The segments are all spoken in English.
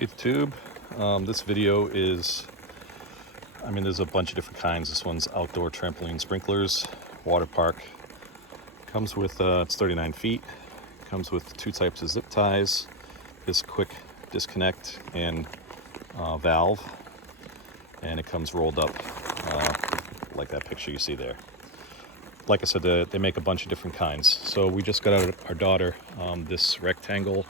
Hey Tube, this video is, there's a bunch of different kinds. This one's outdoor trampoline sprinklers, water park. Comes with, it's 39 feet. Comes with two types of zip ties, this quick disconnect and valve. And it comes rolled up like that picture you see there. Like I said, they make a bunch of different kinds. So we just got our daughter this rectangle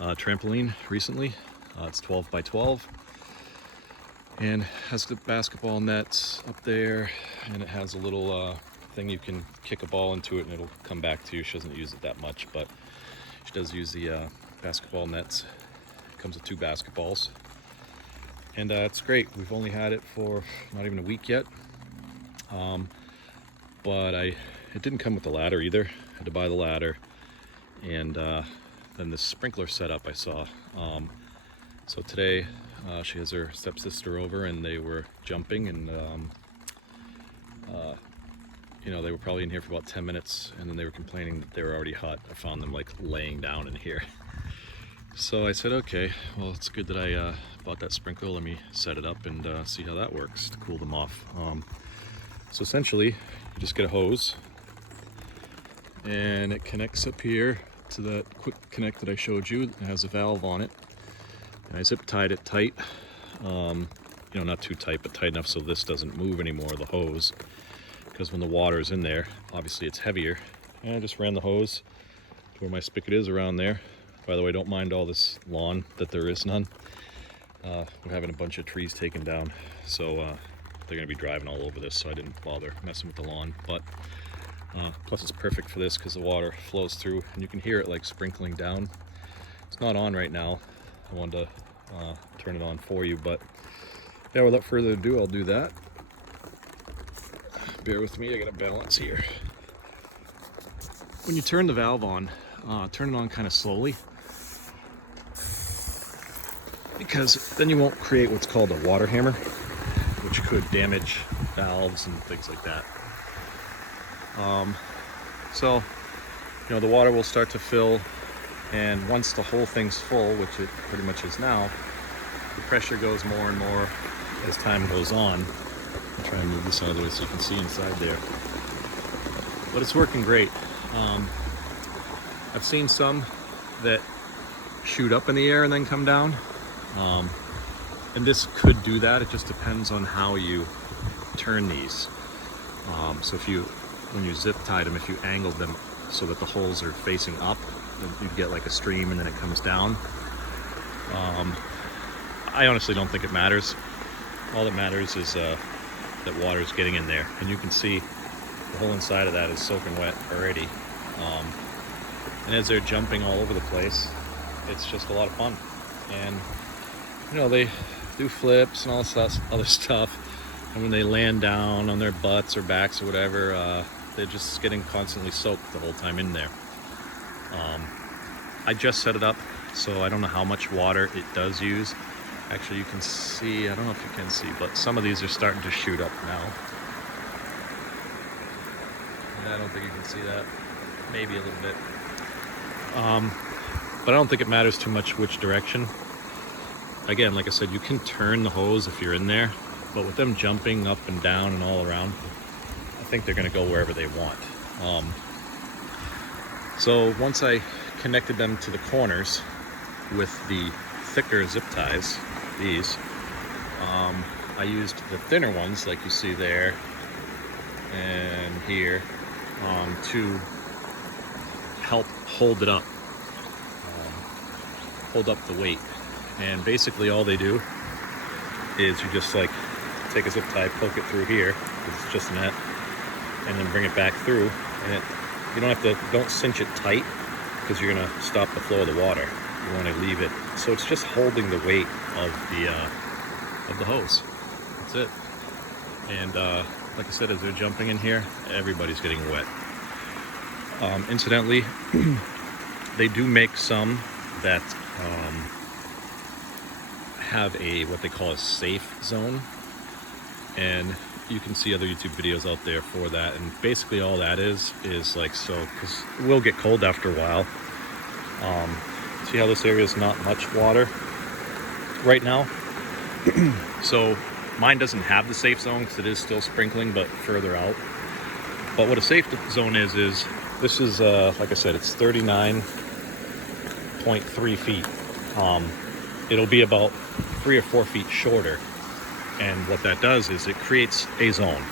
trampoline recently. It's 12 by 12 and has the basketball nets up there, and it has a little thing you can kick a ball into it and it'll come back to you. She doesn't use it that much, but she does use the basketball nets. It comes with two basketballs, and it's great. We've only had it for not even a week yet, but it didn't come with the ladder either. I had to buy the ladder, and then the sprinkler setup I saw. So today she has her stepsister over, and they were jumping, and they were probably in here for about 10 minutes, and then they were complaining that they were already hot. I found them like laying down in here. So I said, okay, well, it's good that I bought that sprinkler. Let me set it up and see how that works to cool them off. So essentially, you just get a hose, and it connects up here to that quick connect that I showed you. It has a valve on it, and I zip tied it tight, not too tight, but tight enough so this doesn't move anymore, the hose, because when the water is in there, obviously it's heavier. And I just ran the hose to where my spigot is around there. By the way, don't mind all this lawn, that there is none. We're having a bunch of trees taken down, so they're going to be driving all over this, so I didn't bother messing with the lawn. But plus it's perfect for this because the water flows through, and you can hear it like sprinkling down. It's not on right now. I wanted to turn it on for you, but yeah, without further ado, I'll do that. Bear with me, I gotta balance here. When you turn the valve on, turn it on kind of slowly, because then you won't create what's called a water hammer, which could damage valves and things like that. So the water will start to fill, and once the whole thing's full, which it pretty much is now, the pressure goes more and more as time goes on. I'll try and move this out of the way so you can see inside there. But it's working great. I've seen some that shoot up in the air and then come down. And this could do that. It just depends on how you turn these. So when you zip tied them, if you angled them so that the holes are facing up, then you'd get like a stream and then it comes down. I honestly don't think it matters. All that matters is that water is getting in there, and you can see the whole inside of that is soaking wet already. And as they're jumping all over the place, it's just a lot of fun. And they do flips and all this other stuff, and when they land down on their butts or backs or whatever, they're just getting constantly soaked the whole time in there. I just set it up, so I don't know how much water it does use. Actually, you can see, I don't know if you can see, but some of these are starting to shoot up now. I don't think you can see that. Maybe a little bit. But I don't think it matters too much which direction. Again, like I said, you can turn the hose if you're in there, but with them jumping up and down and all around, I think they're going to go wherever they want. So once I connected them to the corners with the thicker zip ties, these, I used the thinner ones like you see there and here to help hold it up, hold up the weight. And basically all they do is you just like take a zip tie, poke it through here, because it's just a net, and then bring it back through, and you don't cinch it tight, because you're going to stop the flow of the water. You want to leave it so it's just holding the weight of the hose. That's it. And like I said, as they're jumping in here, everybody's getting wet. Incidentally, they do make some that have what they call a safe zone, and you can see other YouTube videos out there for that. And basically all that is like, so, because it will get cold after a while. See how this area is not much water? right now. So mine doesn't have the safe zone because it is still sprinkling, but further out. But what a safe zone is this is, like I said, it's 39.3 feet. It'll be about 3 or 4 feet shorter. And what that does is it creates a zone.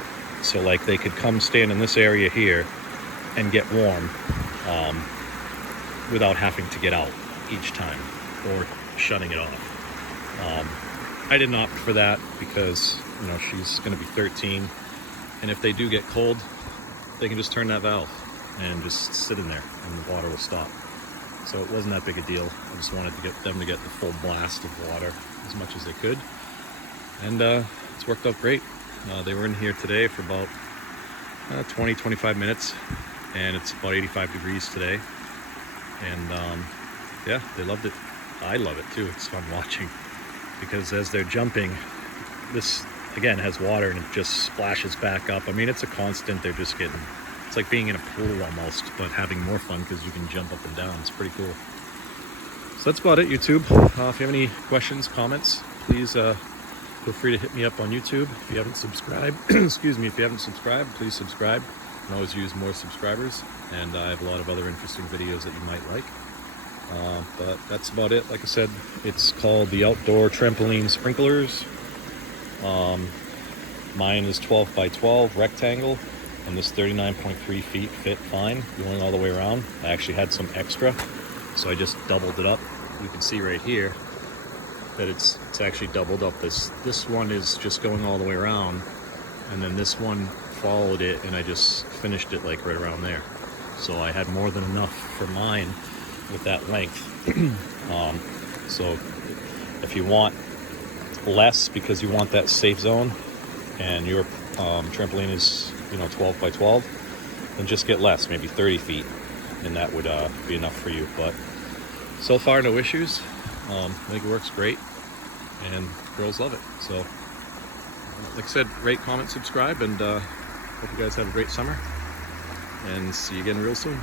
So like they could come stand in this area here and get warm without having to get out each time or shutting it off. I didn't opt for that because, you know, she's going to be 13. And if they do get cold, they can just turn that valve and just sit in there and the water will stop. So it wasn't that big a deal. I just wanted to get them to get the full blast of water as much as they could. And it's worked out great. They were in here today for about 20-25 minutes, and it's about 85 degrees today. And yeah, they loved it. I love it too. It's fun watching because as they're jumping, this again has water and it just splashes back up. I mean, it's a constant. They're just getting, it's like being in a pool almost, but having more fun because you can jump up and down. It's pretty cool. So that's about it, YouTube. If you have any questions, comments, please feel free to hit me up on YouTube. If you haven't subscribed, excuse me, if you haven't subscribed, please subscribe. I can always use more subscribers, and I have a lot of other interesting videos that you might like. But that's about it. Like I said, it's called the Outdoor Trampoline Sprinklers. Mine is 12 by 12 rectangle, and this 39.3 feet fit fine going all the way around. I actually had some extra, so I just doubled it up. You can see right here that it's actually doubled up. This one is just going all the way around, and then this one followed it, and I just finished it like right around there. So I had more than enough for mine with that length. So if you want less because you want that safe zone and your trampoline is, you know, 12 by 12, then just get less, maybe 30 feet, and that would be enough for you. But so far, no issues. I think it works great, and girls love it. So, like I said, rate, comment, subscribe, and hope you guys have a great summer, and see you again real soon.